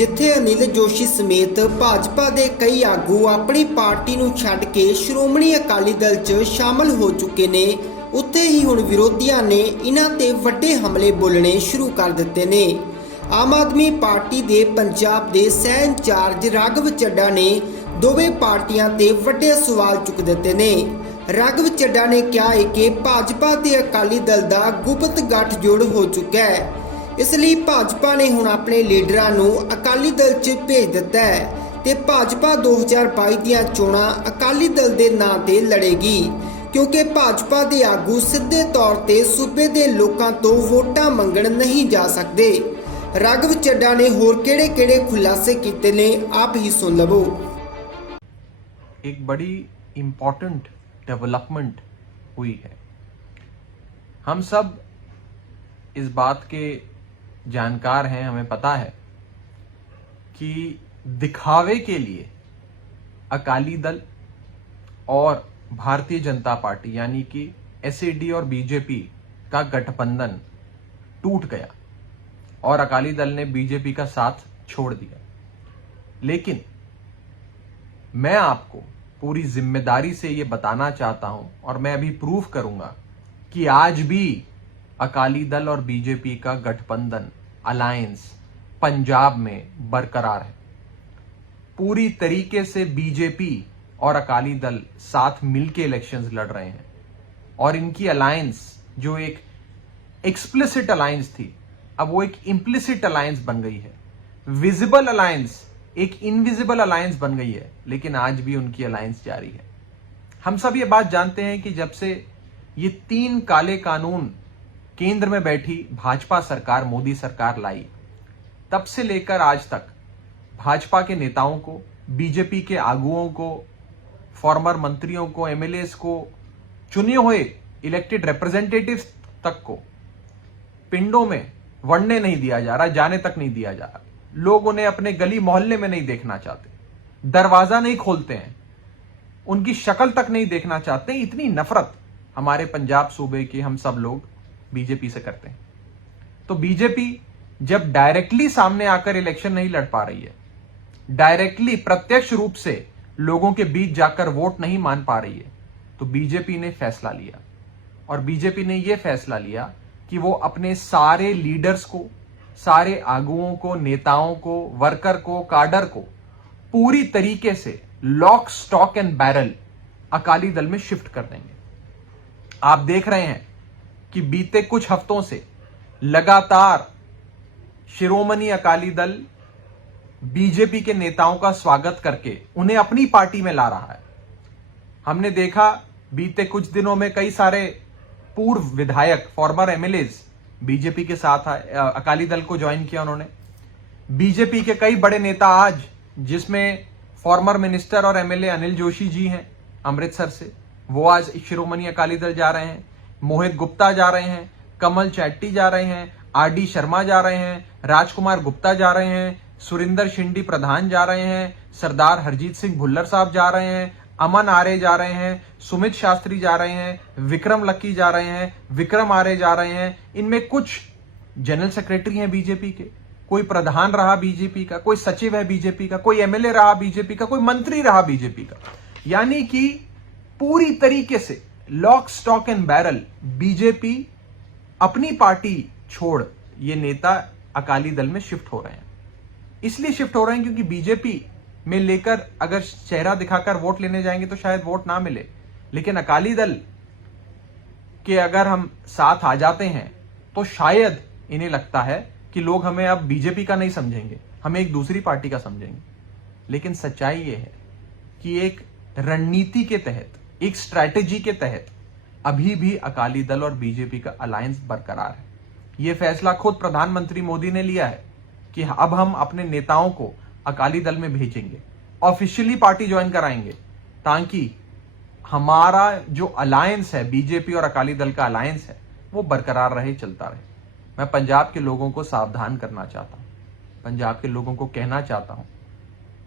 ਜਿੱਥੇ ਅਨਿਲ ਜੋਸ਼ੀ ਸਮੇਤ ਭਾਜਪਾ ਦੇ ਕਈ ਆਗੂ ਆਪਣੀ ਪਾਰਟੀ ਨੂੰ ਛੱਡ ਕੇ ਸ਼੍ਰੋਮਣੀ ਅਕਾਲੀ ਦਲ 'ਚ ਸ਼ਾਮਲ ਹੋ ਚੁੱਕੇ ਨੇ, ਉੱਥੇ ਹੀ ਹੁਣ ਵਿਰੋਧੀਆਂ ਨੇ ਇਹਨਾਂ ਤੇ ਵੱਡੇ ਹਮਲੇ ਬੋਲਣੇ ਸ਼ੁਰੂ ਕਰ ਦਿੱਤੇ ਨੇ। ਆਮ ਆਦਮੀ ਪਾਰਟੀ ਦੇ ਪੰਜਾਬ ਦੇ ਸਹਿ ਇੰਚਾਰਜ ਰਾਘਵ ਚੱਡਾ ਨੇ ਦੋਵੇਂ ਪਾਰਟੀਆਂ ਤੇ ਵੱਡੇ ਸਵਾਲ ਚੁੱਕ ਦਿੱਤੇ ਨੇ। ਰਾਘਵ ਚੱਡਾ ਨੇ ਕਿਹਾ ਹੈ ਕਿ ਭਾਜਪਾ ਤੇ ਅਕਾਲੀ ਦਲ ਦਾ ਗੁਪਤ ਗੱਠਜੋੜ ਹੋ ਚੁੱਕਾ ਹੈ, ਇਸ ਲਈ ਭਾਜਪਾ ਨੇ ਹੁਣ ਆਪਣੇ ਲੀਡਰਾਂ ਨੂੰ ਅਕਾਲੀ ਦਲ 'ਚ ਭੇਜ ਦਿੱਤਾ ਹੈ ਤੇ ਭਾਜਪਾ 2022 ਦੀਆਂ ਚੋਣਾਂ ਅਕਾਲੀ ਦਲ ਦੇ ਨਾਂ ਤੇ ਲੜੇਗੀ, ਕਿਉਂਕਿ ਭਾਜਪਾ ਦੇ ਆਗੂ ਸਿੱਧੇ ਤੌਰ ਤੇ ਸੂਬੇ ਦੇ ਲੋਕਾਂ ਤੋਂ ਵੋਟਾਂ ਮੰਗਣ ਨਹੀਂ ਜਾ ਸਕਦੇ। ਰਾਘਵ ਚੱਡਾ ਨੇ ਹੋਰ ਕਿਹੜੇ ਖੁਲਾਸੇ ਕੀਤੇ ਨੇ, ਆਪ ही सुन लवो। एक बड़ी इम्पोर्टेंट डेवलपमेंट हुई है। हम सब इस बात के जानकार हैं, हमें पता है कि दिखावे के लिए अकाली दल और भारतीय जनता पार्टी यानी कि एसएडी और बीजेपी का गठबंधन टूट गया और अकाली दल ने बीजेपी का साथ छोड़ दिया। लेकिन मैं आपको पूरी जिम्मेदारी से यह बताना चाहता हूं और मैं अभी प्रूफ करूंगा कि आज भी अकाली दल और बीजेपी का गठबंधन अलायंस पंजाब में बरकरार है। पूरी तरीके से बीजेपी और अकाली दल साथ मिलकर इलेक्शंस लड़ रहे हैं और इनकी अलायंस जो एक एक्सप्लिसिट अलायंस थी, अब वो एक इम्प्लिसिट अलायंस बन गई है। विजिबल अलायंस एक इनविजिबल अलायंस बन गई है, लेकिन आज भी उनकी अलायंस जारी है। हम सब ये बात जानते हैं कि जब से ये 3 काले कानून केंद्र में बैठी भाजपा सरकार, मोदी सरकार लाई, तब से लेकर आज तक भाजपा के नेताओं को, बीजेपी के आगुओं को, फॉर्मर मंत्रियों को, एमएलएस को, चुने हुए इलेक्टेड रिप्रेजेंटेटिव्स तक को पिंडों में वड़ने नहीं दिया जा रहा, जाने तक नहीं दिया जा रहा। लोग उन्हें अपने गली मोहल्ले में नहीं देखना चाहते, दरवाजा नहीं खोलते हैं, उनकी शक्ल तक नहीं देखना चाहते। इतनी नफरत हमारे पंजाब सूबे के हम सब लोग बीजेपी से करते हैं। तो बीजेपी जब डायरेक्टली सामने आकर इलेक्शन नहीं लड़ पा रही है, डायरेक्टली प्रत्यक्ष रूप से लोगों के बीच जाकर वोट नहीं मान पा रही है, तो बीजेपी ने फैसला लिया और बीजेपी ने यह फैसला लिया कि वो अपने सारे लीडर्स को, सारे आगुओं को, नेताओं को, वर्कर को, काडर को पूरी तरीके से lock stock and barrel Akali Dal में शिफ्ट कर देंगे। आप देख रहे हैं कि बीते कुछ हफ्तों से लगातार शिरोमणि अकाली दल बीजेपी के नेताओं का स्वागत करके उन्हें अपनी पार्टी में ला रहा है। हमने देखा बीते कुछ दिनों में कई सारे पूर्व विधायक, फॉर्मर एमएलएस बीजेपी के साथ अकाली दल को ज्वाइन किया उन्होंने। बीजेपी के कई बड़े नेता आज, जिसमें फॉर्मर मिनिस्टर और एमएलए अनिल जोशी जी हैं अमृतसर से, वो आज शिरोमणि अकाली दल जा रहे हैं। मोहित गुप्ता जा रहे हैं, कमल चैट्टी जा रहे हैं, आरडी शर्मा जा रहे हैं, राजकुमार गुप्ता जा रहे हैं, सुरिंदर शिंडी प्रधान जा रहे हैं, सरदार हरजीत सिंह भुल्लर साहब जा रहे हैं, अमन आर्य जा रहे हैं, सुमित शास्त्री जा रहे हैं, विक्रम लक्की जा रहे हैं, विक्रम आर्य जा रहे हैं। इनमें कुछ जनरल सेक्रेटरी हैं बीजेपी के, कोई प्रधान रहा बीजेपी का, कोई सचिव है बीजेपी का, कोई एमएलए रहा बीजेपी का, कोई मंत्री रहा बीजेपी का। यानी कि पूरी तरीके से lock stock and barrel BJP अपनी पार्टी छोड़ ये नेता अकाली दल में शिफ्ट हो रहे हैं। इसलिए शिफ्ट हो रहे हैं क्योंकि बीजेपी में लेकर अगर चेहरा दिखाकर वोट लेने जाएंगे तो शायद वोट ना मिले, लेकिन अकाली दल के अगर हम साथ आ जाते हैं तो शायद इन्हें लगता है कि लोग हमें अब बीजेपी का नहीं समझेंगे, हमें एक दूसरी पार्टी का समझेंगे। लेकिन सच्चाई यह है कि एक रणनीति के तहत, एक स्ट्रैटेजी के तहत अभी भी अकाली दल और बीजेपी का अलायंस बरकरार है। यह फैसला खुद प्रधानमंत्री मोदी ने लिया है कि अब हम अपने नेताओं को अकाली दल में भेजेंगे, ऑफिशियली पार्टी ज्वाइन कराएंगे, ताकि हमारा जो अलायंस है, बीजेपी और अकाली दल का अलायंस है, वो बरकरार रहे, चलता रहे। मैं पंजाब के लोगों को सावधान करना चाहता हूं, पंजाब के लोगों को कहना चाहता हूं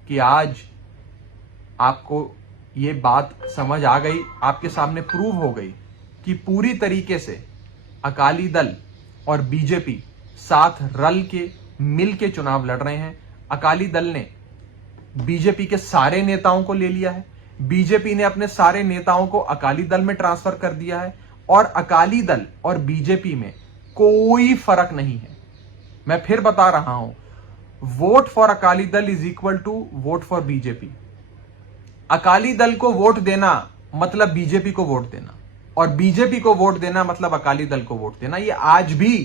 कि आज आपको ये बात समझ आ गई, आपके सामने प्रूव हो गई कि पूरी तरीके से अकाली दल और बीजेपी साथ रल के, मिल के चुनाव लड़ रहे हैं। अकाली दल ने बीजेपी के सारे नेताओं को ले लिया है, बीजेपी ने अपने सारे नेताओं को अकाली दल में ट्रांसफर कर दिया है और अकाली दल और बीजेपी में कोई फर्क नहीं है। मैं फिर बता रहा हूं, vote for Akali Dal is equal to vote for BJP. Akali Dal को वोट देना मतलब बीजेपी को वोट देना, और बीजेपी को वोट देना मतलब अकाली दल को वोट देना। ये आज भी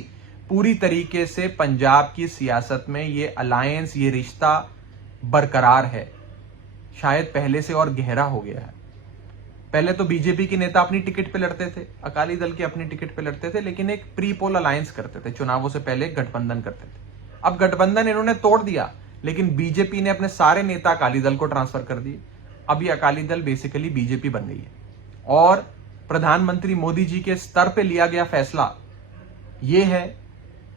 पूरी तरीके से पंजाब की सियासत में ये अलायंस, ये रिश्ता बरकरार है, शायद पहले से और गहरा हो गया है। पहले तो बीजेपी के नेता अपनी टिकट पे लड़ते थे, अकाली दल के अपनी टिकट पे लड़ते थे, लेकिन एक प्री पोल अलायंस करते थे, चुनावों से पहले गठबंधन करते थे। अब गठबंधन इन्होंने तोड़ दिया, लेकिन बीजेपी ने अपने सारे नेता अकाली दल को ट्रांसफर कर दिए। अब ये अकाली दल बेसिकली बीजेपी बन गई है। और प्रधानमंत्री मोदी जी के स्तर पे लिया गया फैसला यह है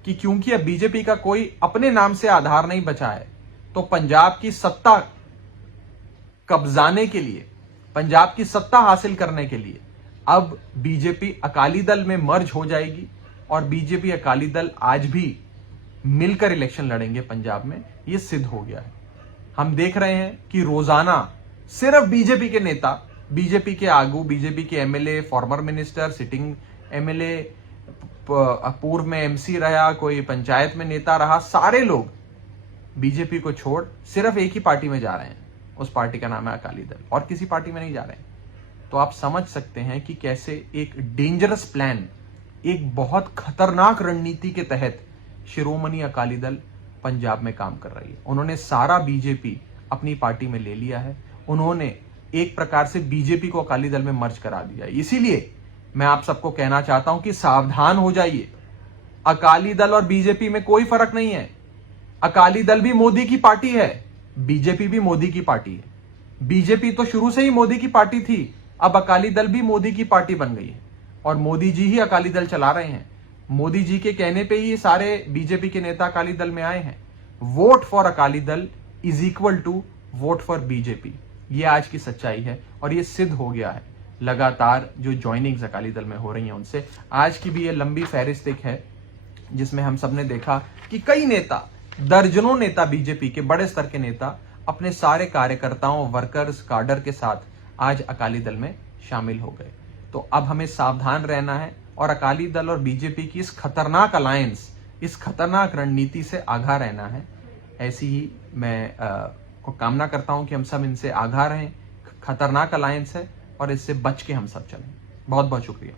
कि क्योंकि अब बीजेपी का कोई अपने नाम से आधार नहीं बचा है, तो पंजाब की सत्ता कब्जाने के लिए, पंजाब की सत्ता हासिल करने के लिए अब बीजेपी अकाली दल में मर्ज हो जाएगी और बीजेपी अकाली दल आज भी मिलकर इलेक्शन लड़ेंगे पंजाब में। यह सिद्ध हो गया है। हम देख रहे हैं कि रोजाना सिर्फ बीजेपी के नेता, बीजेपी के आगू, बीजेपी के MLA, former minister, sitting MLA, पूर्व में एमसी रहा, कोई पंचायत में नेता रहा, सारे लोग बीजेपी को छोड़ सिर्फ एक ही पार्टी में जा रहे हैं। उस पार्टी का नाम है अकाली दल, और किसी पार्टी में नहीं जा रहे हैं। तो आप समझ सकते हैं कि कैसे एक डेंजरस प्लान, एक बहुत खतरनाक रणनीति के तहत शिरोमणि अकाली दल पंजाब में काम कर रही है। उन्होंने सारा बीजेपी अपनी पार्टी में ले लिया है। उन्होंने एक प्रकार से बीजेपी को अकाली दल में मर्ज करा दिया है। इसीलिए मैं आप सबको कहना चाहता हूं कि सावधान हो जाइए। अकाली दल और बीजेपी में कोई फर्क नहीं है। अकाली दल भी मोदी की पार्टी है, बीजेपी भी मोदी की पार्टी है। बीजेपी तो शुरू से ही मोदी की पार्टी थी, अब अकाली दल भी मोदी की पार्टी बन गई है और मोदी जी ही अकाली दल चला रहे हैं। मोदी जी के कहने पे ही सारे बीजेपी के नेता अकाली दल में आए हैं। Vote for Akali Dal is equal to vote for BJP, ये आज की सच्चाई है और ये सिद्ध हो गया है लगातार जो ज्वाइनिंग्स अकाली दल में हो रही हैं उनसे। आज की भी ये लंबी फहरिस्त है जिसमें हम सब ने देखा कि कई नेता, दर्जनों नेता, बीजेपी के बड़े स्तर के नेता अपने सारे कार्यकर्ताओं, वर्कर्स, काडर के साथ आज अकाली दल में शामिल हो गए। तो अब हमें सावधान रहना है और अकाली दल और बीजेपी की इस खतरनाक अलायंस, इस खतरनाक रणनीति से आगाह रहना है। ऐसी ही मैं को कामना करता हूं कि हम सब इनसे आगाह रहें। खतरनाक अलायंस है और इससे बच के हम सब चलें। बहुत बहुत शुक्रिया।